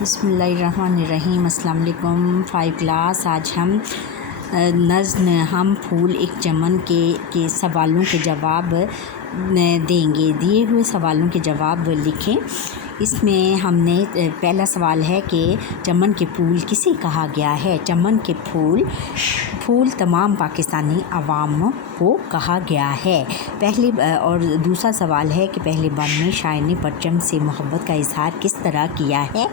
بسم اللہ الرحمن الرحیم۔ السلام علیکم 5 کلاس۔ آج ہم نظم ہم پھول ایک چمن کے سوالوں کے جواب دیں گے۔ دیے ہوئے سوالوں کے جواب لکھیں۔ اس میں ہم نے پہلا سوال ہے کہ چمن کے پھول کسے کہا گیا ہے؟ چمن کے پھول تمام پاکستانی عوام کو کہا گیا ہے۔ اور دوسرا سوال ہے کہ پہلے بند میں شاعر نے پرچم سے محبت کا اظہار کس طرح کیا ہے؟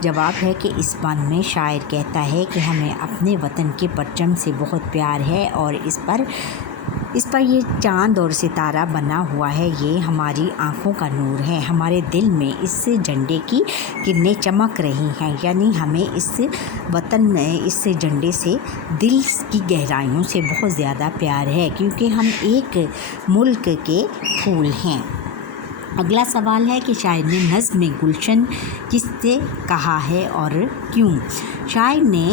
جواب ہے کہ اس بند میں شاعر کہتا ہے کہ ہمیں اپنے وطن کے پرچم سے بہت پیار ہے اور اس پر یہ چاند اور ستارہ بنا ہوا ہے، یہ ہماری آنکھوں کا نور ہے، ہمارے دل میں اس جھنڈے کی کرنیں چمک رہی ہیں، یعنی ہمیں اس وطن میں اس جھنڈے سے دل کی گہرائیوں سے بہت زیادہ پیار ہے، کیونکہ ہم ایک ملک کے پھول ہیں۔ اگلا سوال ہے کہ شاعر نے نظم میں گلشن کس سے کہا ہے اور کیوں؟ شاعر نے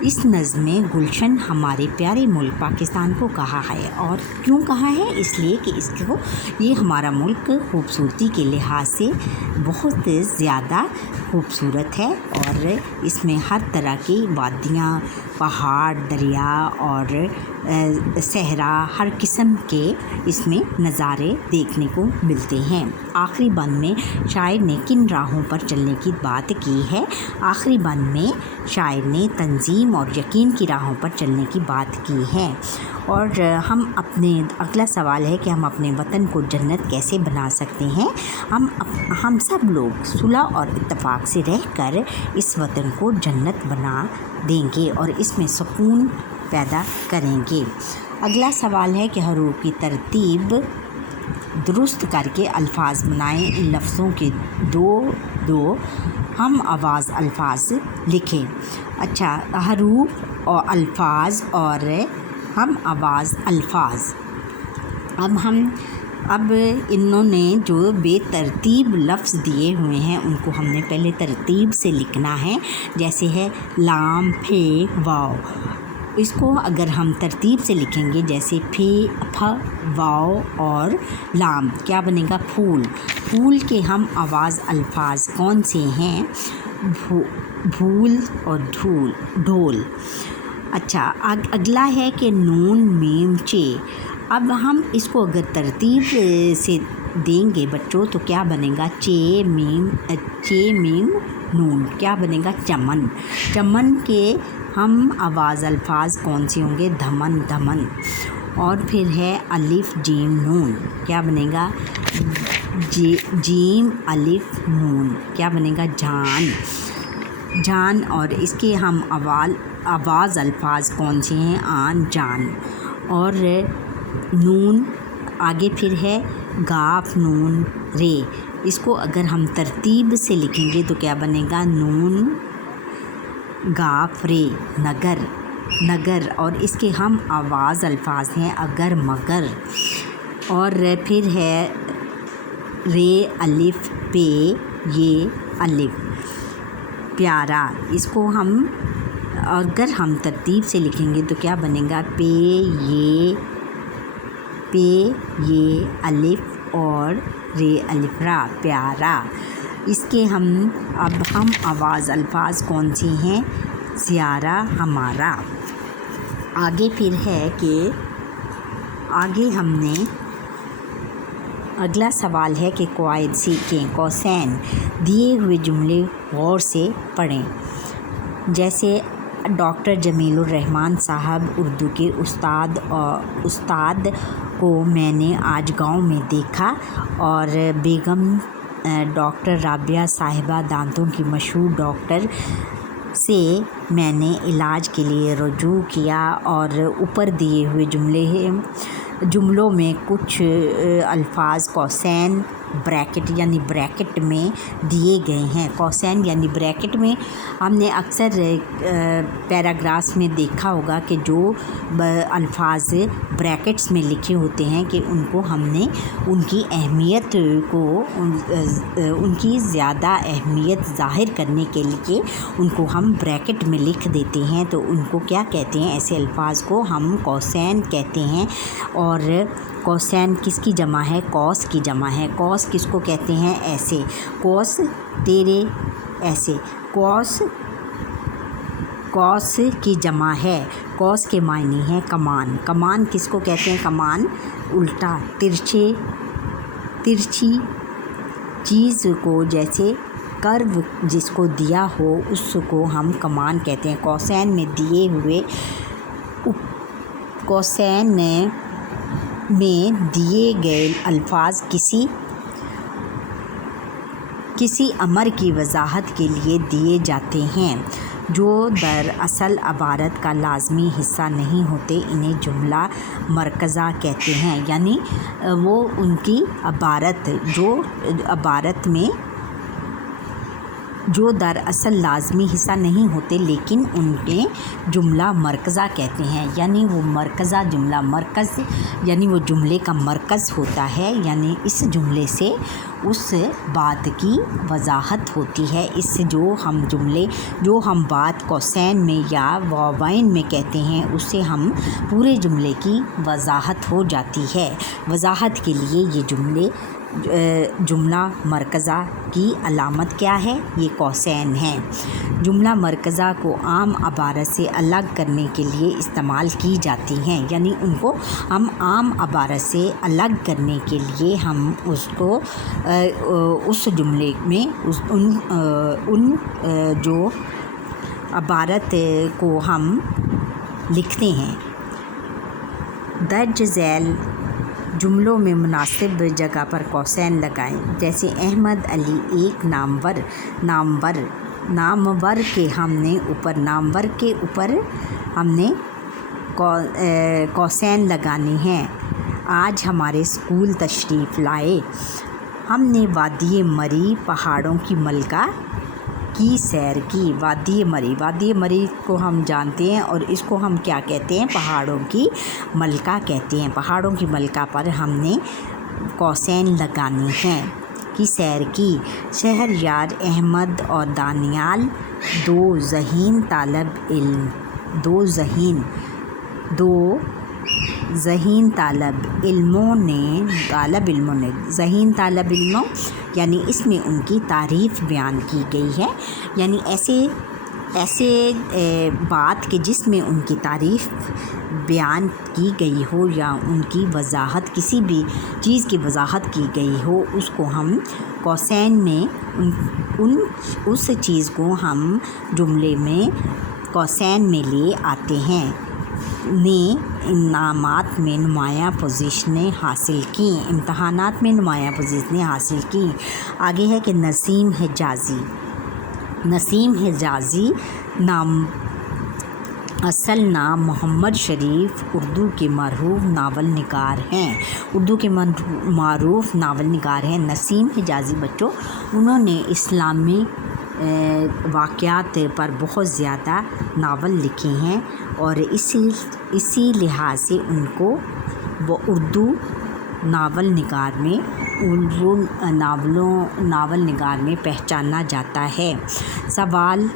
اس نظم میں گلشن ہمارے پیارے ملک پاکستان کو کہا ہے، اور کیوں کہا ہے؟ اس لیے کہ یہ ہمارا ملک خوبصورتی کے لحاظ سے بہت زیادہ خوبصورت ہے، اور اس میں ہر طرح کی وادیاں، پہاڑ، دریا اور صحرا، ہر قسم کے اس میں نظارے دیکھنے کو ملتے ہیں۔ آخری بند میں شاعر نے کن راہوں پر چلنے کی بات کی ہے؟ آخری بند میں شاعر نے تنظیم اور یقین کی راہوں پر چلنے کی بات کی ہے۔ اور اگلا سوال ہے کہ ہم اپنے وطن کو جنت کیسے بنا سکتے ہیں؟ ہم سب لوگ صلح اور اتفاق سے رہ کر اس وطن کو جنت بنا دیں گے اور اس میں سکون پیدا کریں گے۔ اگلا سوال ہے کہ حروف کی ترتیب درست کر کے الفاظ بنائیں۔ ان لفظوں کے دو ہم آواز الفاظ لکھیں۔ اچھا، حروف اور الفاظ اور ہم آواز الفاظ۔ اب انہوں نے جو بے ترتیب لفظ دیے ہوئے ہیں ان کو ہم نے پہلے ترتیب سے لکھنا ہے، جیسے ہے لام، پھے، واو۔ اس کو اگر ہم ترتیب سے لکھیں گے، جیسے پھ، واو اور لام، کیا بنے گا؟ پھول۔ پھول کے ہم آواز الفاظ کون سے ہیں؟ بھول اور ڈھول۔ اچھا، اگلا ہے کہ نون، میم، چے۔ اب ہم اس کو اگر ترتیب سے دیں گے بچوں تو کیا بنے گا؟ چے میم نون، کیا بنے گا؟ چمن۔ چمن کے ہم آواز الفاظ کون سے ہوں گے؟ دھمن۔ اور پھر ہے الف، جیم، نون، کیا بنے گا؟ جیم الف نون، کیا بنے گا؟ جان۔ اور اس کے ہم آواز الفاظ کون سے ہیں؟ آن، جان۔ اور نون آگے پھر ہے گاف، نون، رے۔ اس کو اگر ہم ترتیب سے لکھیں گے تو کیا بنے گا؟ نون گاف رے، نگر۔ اور اس کے ہم آواز الفاظ ہیں اگر، مگر۔ اور پھر ہے رے، الف، پے، یہ الف، پیارا۔ اس کو اگر ہم ترتیب سے لکھیں گے تو کیا بنے گا؟ پے، یہ الف اور رے، الف، را، پیارا۔ اس کے ہم آواز الفاظ کون سی ہیں؟ زیارہ، ہمارا۔ آگے پھر ہے کہ ہم نے اگلا سوال ہے کہ قواعد سیکھیں۔ قوسین۔ دیے ہوئے جملے غور سے پڑھیں۔ جیسے ڈاکٹر جمیل الرحمن صاحب اردو کے استاد کو میں نے آج گاؤں میں دیکھا، اور بیگم ڈاکٹر رابعہ صاحبہ دانتوں کی مشہور ڈاکٹر سے میں نے علاج کے لیے رجوع کیا۔ اور اوپر دیے ہوئے جملوں میں کچھ الفاظ قوسین بریکٹ یعنی بریکٹ میں دیے گئے ہیں۔ قوسین یعنی بریکٹ میں ہم نے اکثر پیراگرافس میں دیکھا ہوگا کہ جو الفاظ بریکٹس میں لکھے ہوتے ہیں کہ ان کو ہم نے ان کی اہمیت کو ان کی زیادہ اہمیت ظاہر کرنے کے لیے ان کو ہم بریکٹ میں لکھ دیتے ہیں، تو ان کو کیا کہتے ہیں؟ ایسے الفاظ کو ہم قوسین کہتے ہیں۔ اور قوسین کس کی جمع ہے؟ قوس کی جمع ہے۔ قوس کس کو کہتے ہیں؟ ایسے، قوس تیرے ایسے، قوس کی جمع ہے۔ قوس کے معنی ہے کمان۔ کمان کس کو کہتے ہیں؟ کمان الٹا ترچھی چیز کو، جیسے کرو جس کو دیا ہو اس کو ہم کمان کہتے ہیں۔ قوسین میں دیے گئے الفاظ کسی امر کی وضاحت کے لیے دیے جاتے ہیں جو دراصل عبارت کا لازمی حصہ نہیں ہوتے، انہیں جملہ مرکزہ کہتے ہیں۔ یعنی وہ ان کی عبارت جو دراصل لازمی حصہ نہیں ہوتے لیکن انہیں جملہ مرکزہ کہتے ہیں۔ یعنی وہ مرکزہ جملہ، مرکز یعنی وہ جملے کا مرکز ہوتا ہے، یعنی اس جملے سے اس بات کی وضاحت ہوتی ہے۔ اس سے جو ہم بات قوسین میں یا واوین میں کہتے ہیں اس سے ہم پورے جملے کی وضاحت ہو جاتی ہے۔ وضاحت کے لیے یہ جملہ مرکزہ کی علامت کیا ہے؟ یہ قوسین ہیں۔ جملہ مرکزہ کو عام عبارت سے الگ کرنے کے لیے استعمال کی جاتی ہیں، یعنی ان کو ہم عام عبارت سے الگ کرنے کے لیے ہم اس جملے میں ان جو عبارت کو ہم لکھتے ہیں۔ درج ذیل جملوں میں مناسب جگہ پر قوسین لگائیں، جیسے احمد علی ایک نامور کے اوپر ہم نے قوسین لگانے ہیں۔ آج ہمارے اسکول تشریف لائے، ہم نے وادی مری پہاڑوں کی ملکہ کی سیر کی۔ وادی مری کو ہم جانتے ہیں اور اس کو ہم کیا کہتے ہیں؟ پہاڑوں کی ملکہ کہتے ہیں۔ پہاڑوں کی ملکہ پر ہم نے قوسین لگانے ہیں۔ کی سیر کی۔ شہریار احمد اور دانیال دو ذہین طالب علموں یعنی اس میں ان کی تعریف بیان کی گئی ہے، یعنی ایسے بات کہ جس میں ان کی تعریف بیان کی گئی ہو یا ان کی وضاحت، کسی بھی چیز کی وضاحت کی گئی ہو، اس کو ہم قوسین میں اس چیز کو ہم جملے میں قوسین میں لے آتے ہیں۔ نے انعامات میں نمایاں پوزیشنیں حاصل کیں۔ امتحانات میں نمایاں پوزیشنیں حاصل کیں۔ آگے ہے کہ نسیم حجازی اصل نام محمد شریف اردو کے معروف ناول نگار ہیں۔ نسیم حجازی بچوں، انہوں نے اسلامی واقعات پر بہت زیادہ ناول لکھے ہیں اور اسی لحاظ سے ان کو وہ اردو ناول نگار میں پہچانا جاتا ہے۔ سوال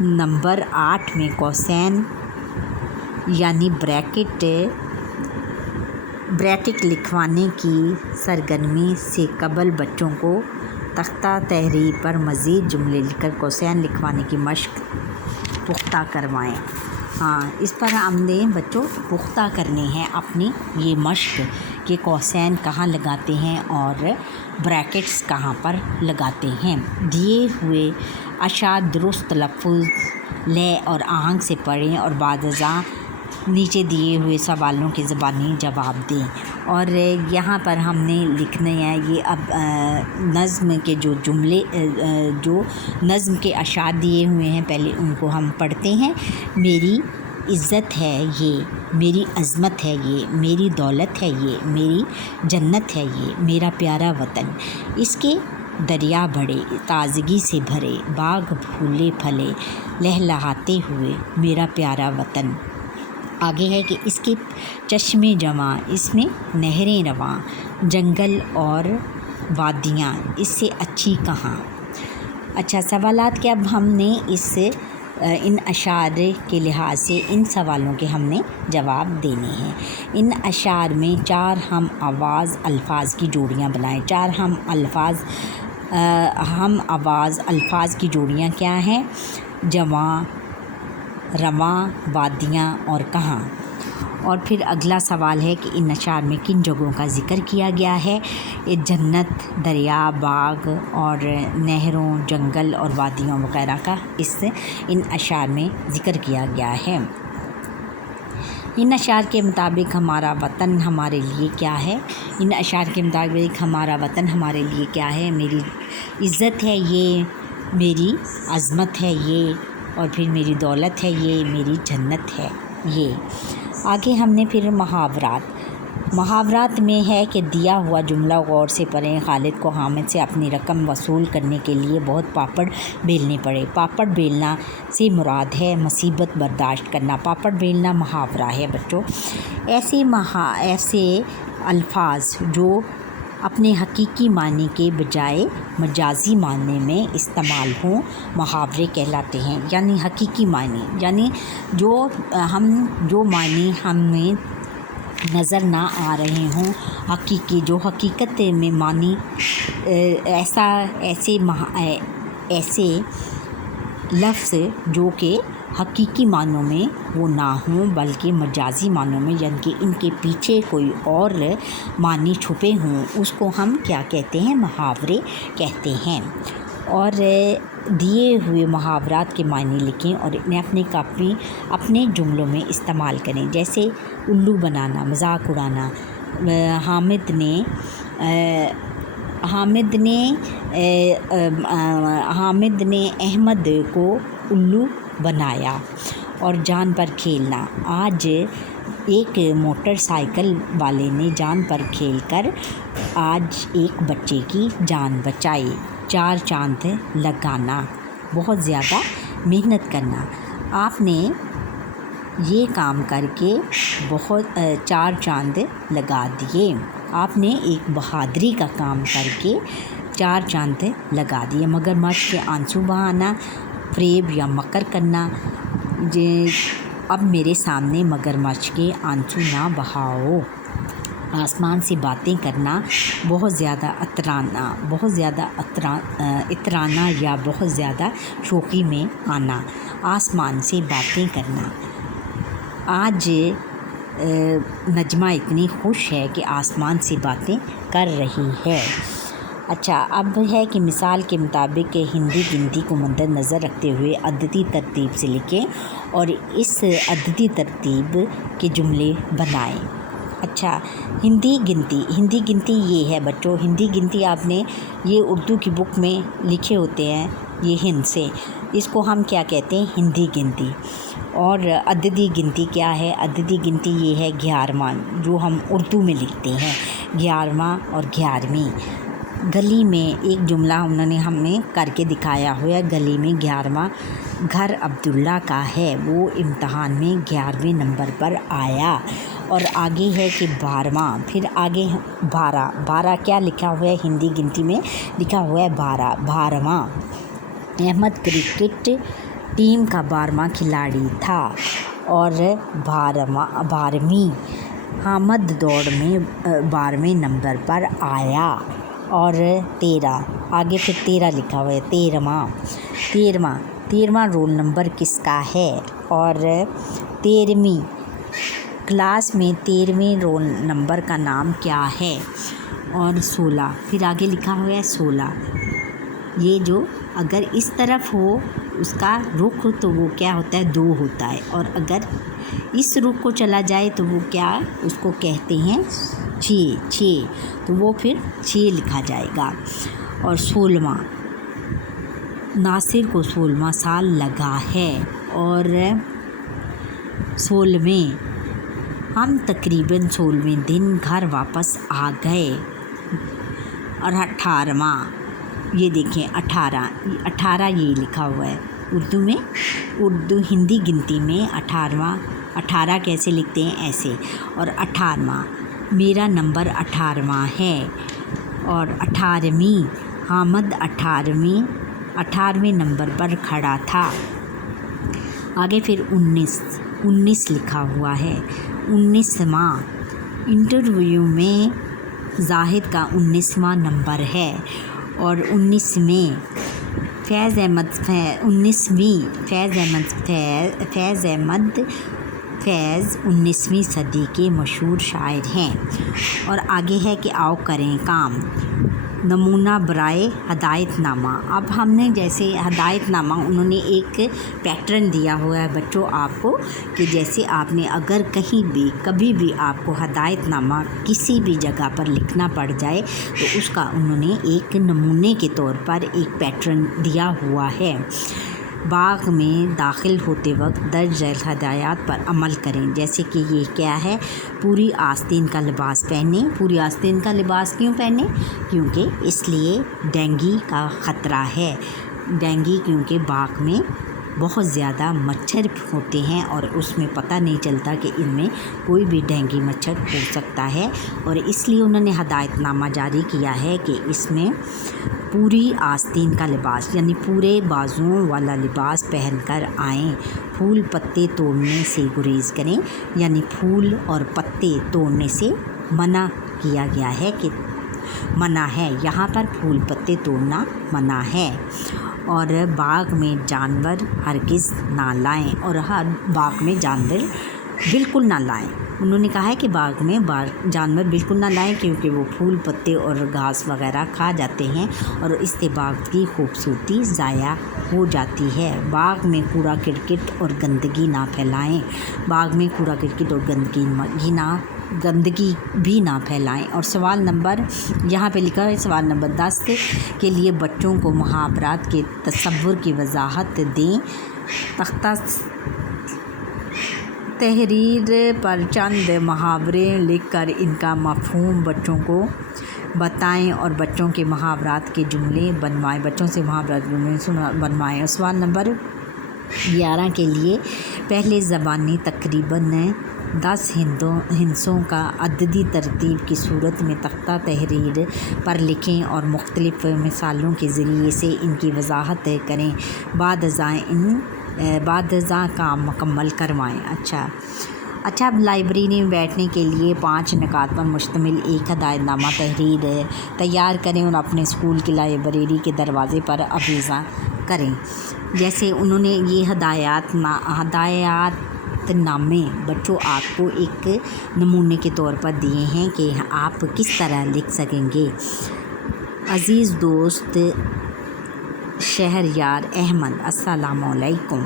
نمبر 8 میں قوسین یعنی بریکٹ لکھوانے کی سرگرمی سے قبل بچوں کو تختہ تحریر پر مزید جملے لکھ کر قوسین لکھوانے کی مشق پختہ کروائیں۔ اس پر ہم نے بچوں پختہ کرنے ہیں اپنی یہ مشق کہ قوسین کہاں لگاتے ہیں اور بریکٹس کہاں پر لگاتے ہیں۔ دیے ہوئے اشعار درست تلفظ، لے اور آہنگ سے پڑھیں اور بعد ازاں نیچے دیے ہوئے سوالوں کے زبانی جواب دیں۔ اور یہاں پر ہم نے لکھنے ہیں یہ اب نظم کے جو نظم کے اشعار دیے ہوئے ہیں، پہلے ان کو ہم پڑھتے ہیں۔ میری عزت ہے یہ، میری عظمت ہے یہ، میری دولت ہے یہ، میری جنت ہے یہ، میرا پیارا وطن، اس کے دریا بڑے تازگی سے بھرے، باغ پھولے پھلے لہلہاتے ہوئے، میرا پیارا وطن۔ آگے ہے کہ اس کے چشمے جمع، اس میں نہریں رواں، جنگل اور وادیاں اس سے اچھی کہاں۔ اچھا، سوالات کے اب ہم نے ان اشعار کے لحاظ سے ان سوالوں کے ہم نے جواب دینے ہیں۔ ان اشعار میں 4 ہم آواز الفاظ کی جوڑیاں بنائیں۔ 4 ہم ہم آواز الفاظ کی جوڑیاں کیا ہیں؟ جواں، رواں، وادیاں اور کہاں۔ اور پھر اگلا سوال ہے کہ ان اشعار میں کن جگہوں کا ذکر کیا گیا ہے؟ جنت، دریا، باغ اور نہروں، جنگل اور وادیوں وغیرہ کا ان اشعار میں ذکر کیا گیا ہے۔ ان اشعار کے مطابق ہمارا وطن ہمارے لیے کیا ہے؟ ان اشعار کے مطابق ہمارا وطن ہمارے لیے کیا ہے؟ میری عزت ہے یہ، میری عظمت ہے یہ، اور پھر میری دولت ہے یہ، میری جنت ہے یہ۔ آگے ہم نے پھر محاورات میں ہے کہ دیا ہوا جملہ غور سے پڑھیں۔ خالد کو حامد سے اپنی رقم وصول کرنے کے لیے بہت پاپڑ بیلنے پڑے۔ پاپڑ بیلنا سے مراد ہے مصیبت برداشت کرنا۔ پاپڑ بیلنا محاورہ ہے بچوں۔ ایسے الفاظ جو اپنے حقیقی معنی کے بجائے مجازی معنی میں استعمال ہوں محاورے کہلاتے ہیں۔ یعنی حقیقی معنی، یعنی جو معنی ہمیں نظر نہ آ رہے ہوں، جو حقیقت میں معنی ایسے لفظ جو کہ حقیقی معنوں میں وہ نہ ہوں بلکہ مجازی معنوں میں، یعنی کہ ان کے پیچھے کوئی اور معنی چھپے ہوں، اس کو ہم کیا کہتے ہیں؟ محاورے کہتے ہیں۔ اور دیے ہوئے محاورات کے معنی لکھیں اور انہیں اپنے جملوں میں استعمال کریں۔ جیسے الو بنانا، مذاق اڑانا۔ حامد نے احمد کو الو بنایا۔ اور جان پر کھیلنا، آج ایک موٹر سائیکل والے نے جان پر کھیل کر آج ایک بچے کی جان بچائی۔ 4 چاند لگانا، بہت زیادہ محنت کرنا۔ آپ نے یہ کام کر کے 4 چاند لگا دیے۔ آپ نے ایک بہادری کا کام کر کے 4 چاند لگا دیے۔ مگرمچھ کے آنسو بہانا، فریب یا مکر کرنا۔ اب میرے سامنے مگرمچھ کے آنسو نہ بہاؤ۔ آسمان سے باتیں کرنا، بہت زیادہ اترانا یا بہت زیادہ شوقی میں آنا۔ آسمان سے باتیں کرنا۔ آج نجمہ اتنی خوش ہے کہ آسمان سے باتیں کر رہی ہے۔ اچھا، اب ہے کہ مثال کے مطابق ہندی گنتی کو مد نظر رکھتے ہوئے عددی ترتیب سے لکھیں اور اس عددی ترتیب کے جملے بنائیں۔ اچھا، ہندی گنتی یہ ہے بچوں۔ ہندی گنتی آپ نے یہ اردو کی بک میں لکھے ہوتے ہیں، یہ ہند سے، اس کو ہم کیا کہتے ہیں؟ ہندی گنتی۔ اور عددی گنتی کیا ہے؟ عددی گنتی یہ ہے 11واں، جو ہم اردو میں لکھتے ہیں، 11واں اور 11ویں۔ گلی میں ایک جملہ انہوں نے ہمیں کر کے دکھایا ہوا ہے، گلی میں 11واں گھر عبداللہ کا ہے، وہ امتحان میں 11ویں نمبر پر آیا۔ اور آگے ہے کہ 12واں، پھر آگے 12 کیا لکھا ہوا ہے؟ ہندی گنتی میں لکھا ہوا ہے 12واں۔ احمد کرکٹ ٹیم کا 12واں کھلاڑی تھا۔ اور 12ویں، حامد دوڑ میں 12ویں نمبر پر آیا۔ اور 13، آگے پھر 13 لکھا ہوا ہے، 13واں رول نمبر کس کا ہے؟ اور 13ویں کلاس میں 13ویں رول نمبر کا نام کیا ہے؟ اور 16، پھر آگے لکھا ہوا ہے 16، یہ جو اگر اس طرف ہو اس کا رخ تو وہ کیا ہوتا ہے؟ 2 ہوتا ہے، اور اگر اس رخ کو چلا جائے تو وہ کیا، اس کو کہتے ہیں 6، تو وہ پھر 6 لکھا جائے گا۔ اور 16واں، ناصر کو 16واں سال لگا ہے۔ اور 16ویں، ہم تقریباً 16ویں دن گھر واپس آ گئے۔ اور 18واں، یہ دیکھیں 18 یہ لکھا ہوا ہے اردو میں، ہندی گنتی میں 18 کیسے لکھتے ہیں؟ ایسے۔ اور 18واں، میرا نمبر 18واں ہے۔ اور 18ویں، حامد 18ویں نمبر پر کھڑا تھا۔ آگے پھر 19 لکھا ہوا ہے، 19واں، انٹرویو میں زاہد کا 19واں نمبر ہے۔ اور 19ویں فیض احمد فیض 19ویں صدی کے مشہور شاعر ہیں۔ اور آگے ہے کہ آؤ کریں کام، نمونہ برائے ہدایت نامہ۔ اب ہم نے جیسے ہدایت نامہ انہوں نے ایک پیٹرن دیا ہوا ہے بچوں آپ کو، کہ جیسے آپ نے اگر کہیں بھی کبھی بھی آپ کو ہدایت نامہ کسی بھی جگہ پر لکھنا پڑ جائے تو اس کا انہوں نے ایک نمونے کے طور پر ایک پیٹرن دیا ہوا ہے۔ باغ میں داخل ہوتے وقت درج ذیل ہدایات پر عمل کریں، جیسے کہ یہ کیا ہے، پوری آستین کا لباس پہنیں۔ پوری آستین کا لباس کیوں پہنیں؟ کیونکہ اس لیے ڈینگی کا خطرہ ہے، ڈینگی کیونکہ باغ میں بہت زیادہ مچھر ہوتے ہیں اور اس میں پتہ نہیں چلتا کہ ان میں کوئی بھی ڈینگی مچھر ہو سکتا ہے، اور اس لیے انہوں نے ہدایت نامہ جاری کیا ہے کہ اس میں پوری آستین کا لباس یعنی پورے بازوؤں والا لباس پہن کر آئیں، پھول پتے توڑنے سے گریز کریں، یعنی پھول اور پتے توڑنے سے منع کیا گیا ہے، کہ منع ہے، یہاں پر پھول پتے توڑنا منع ہے۔ اور باغ میں جانور ہرگز نہ لائیں، اور ہر باغ میں جانور بالکل نہ لائیں۔ انہوں نے کہا ہے کہ باغ میں جانور بالکل نہ لائیں، کیونکہ وہ پھول پتے اور گھاس وغیرہ کھا جاتے ہیں اور اس سے باغ کی خوبصورتی ضائع ہو جاتی ہے۔ باغ میں کوڑا کرکٹ اور گندگی نہ پھیلائیں، باغ میں کوڑا کرکٹ اور گندگی بھی نہ پھیلائیں۔ اور سوال نمبر یہاں پہ لکھا ہے، سوال نمبر 10 کے لیے بچوں کو محاورات کے تصور کی وضاحت دیں۔ تختہ تحریر پر چند محاورے لکھ کر ان کا مفہوم بچوں کو بتائیں اور بچوں کے محاورات کے جملے بنوائیں، بچوں سے محاورات کے جملے بنوائیں۔ سوال نمبر 11 کے لیے پہلے زبانی تقریباً 10 ہندسوں کا عددی ترتیب کی صورت میں تختہ تحریر پر لکھیں اور مختلف مثالوں کے ذریعے سے ان کی وضاحت کریں، بعد ازاں کام مکمل کروائیں۔ اچھا اب لائبریری میں بیٹھنے کے لیے 5 نکات پر مشتمل ایک ہدایت نامہ تیار کریں اور اپنے اسکول کی لائبریری کے دروازے پر ابیضاں کریں۔ جیسے انہوں نے یہ ہدایات نامے بچوں آپ کو ایک نمونے کے طور پر دیے ہیں کہ آپ کس طرح لکھ سکیں گے۔ عزیز دوست شہریار احمد، السلام علیکم۔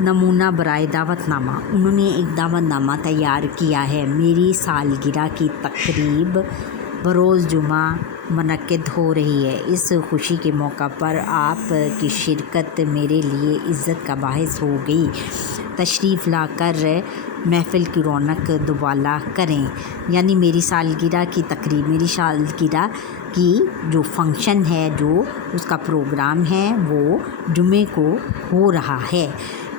نمونہ برائے دعوت نامہ، انہوں نے ایک دعوت نامہ تیار کیا ہے۔ میری سالگرہ کی تقریب بروز جمعہ منعقد ہو رہی ہے، اس خوشی کے موقع پر آپ کی شرکت میرے لیے عزت کا باعث ہوگی۔ تشریف لا کر محفل کی رونق دوبالا کریں، یعنی میری سالگرہ کی تقریب، میری سالگرہ کی جو فنکشن ہے، جو اس کا پروگرام ہے وہ جمعے کو ہو رہا ہے۔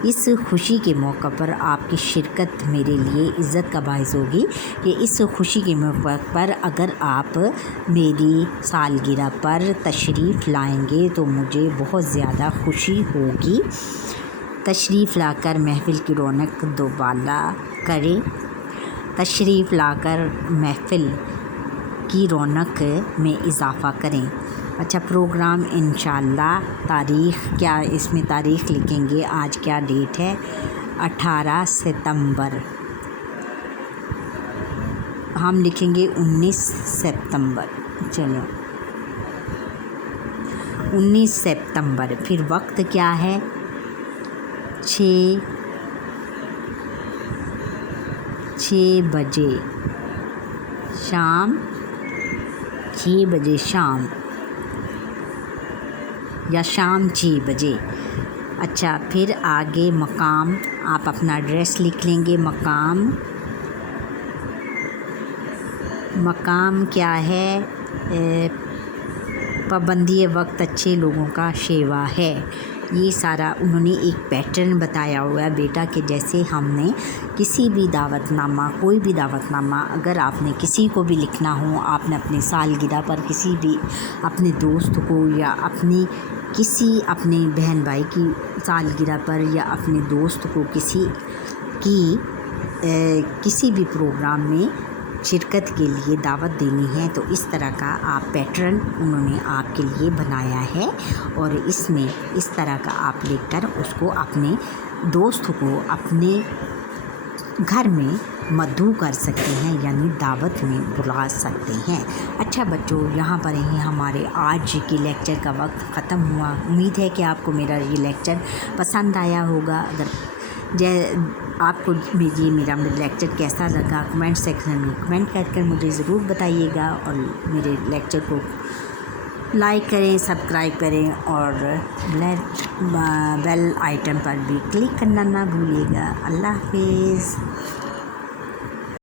اس خوشی کے موقع پر آپ کی شرکت میرے لیے عزت کا باعث ہوگی، کہ اس خوشی کے موقع پر اگر آپ میری سالگرہ پر تشریف لائیں گے تو مجھے بہت زیادہ خوشی ہوگی۔ تشریف لا کر محفل کی رونق دوبالا کریں، تشریف لا کر محفل کی رونق میں اضافہ کریں۔ اچھا پروگرام انشاءاللہ، تاریخ کیا اس میں تاریخ لکھیں گے، آج کیا ڈیٹ ہے، 18 ستمبر، ہم لکھیں گے 19 ستمبر، چلو 19 ستمبر۔ پھر وقت کیا ہے، 6 بجے شام، 6 بجے شام یا شام 6 بجے۔ اچھا پھر آگے مقام، آپ اپنا ایڈریس لکھ لیں گے۔ مقام کیا ہے، پابندی وقت اچھے لوگوں کا شیوا ہے۔ یہ سارا انہوں نے ایک پیٹرن بتایا ہوا ہے بیٹا، کہ جیسے ہم نے کسی بھی دعوت نامہ، کوئی بھی دعوت نامہ اگر آپ نے کسی کو بھی لکھنا ہو، آپ نے اپنے سالگرہ پر کسی بھی اپنے دوست کو یا اپنے بہن بھائی کی سالگرہ پر یا اپنے دوست کو کسی بھی پروگرام میں شرکت کے لیے دعوت دینی ہے تو اس طرح کا آپ پیٹرن انہوں نے آپ کے لیے بنایا ہے، اور اس میں اس طرح کا آپ لے کر اس کو اپنے دوست کو اپنے گھر میں مدعو کر سکتے ہیں، یعنی دعوت میں بلا سکتے ہیں۔ اچھا بچوں، یہاں پر ہی ہمارے آج کے لیکچر کا وقت ختم ہوا۔ امید ہے کہ آپ کو میرا یہ لیکچر پسند آیا ہوگا۔ اگر آپ کو یہ میرا لیکچر کیسا لگا کمنٹ سیکشن میں کمنٹ کر مجھے ضرور بتائیے گا، اور میرے لیکچر کو لائک کریں، سبسکرائب کریں، اور بیل آئٹم پر بھی کلک کرنا نہ بھولیے گا۔ اللہ حافظ۔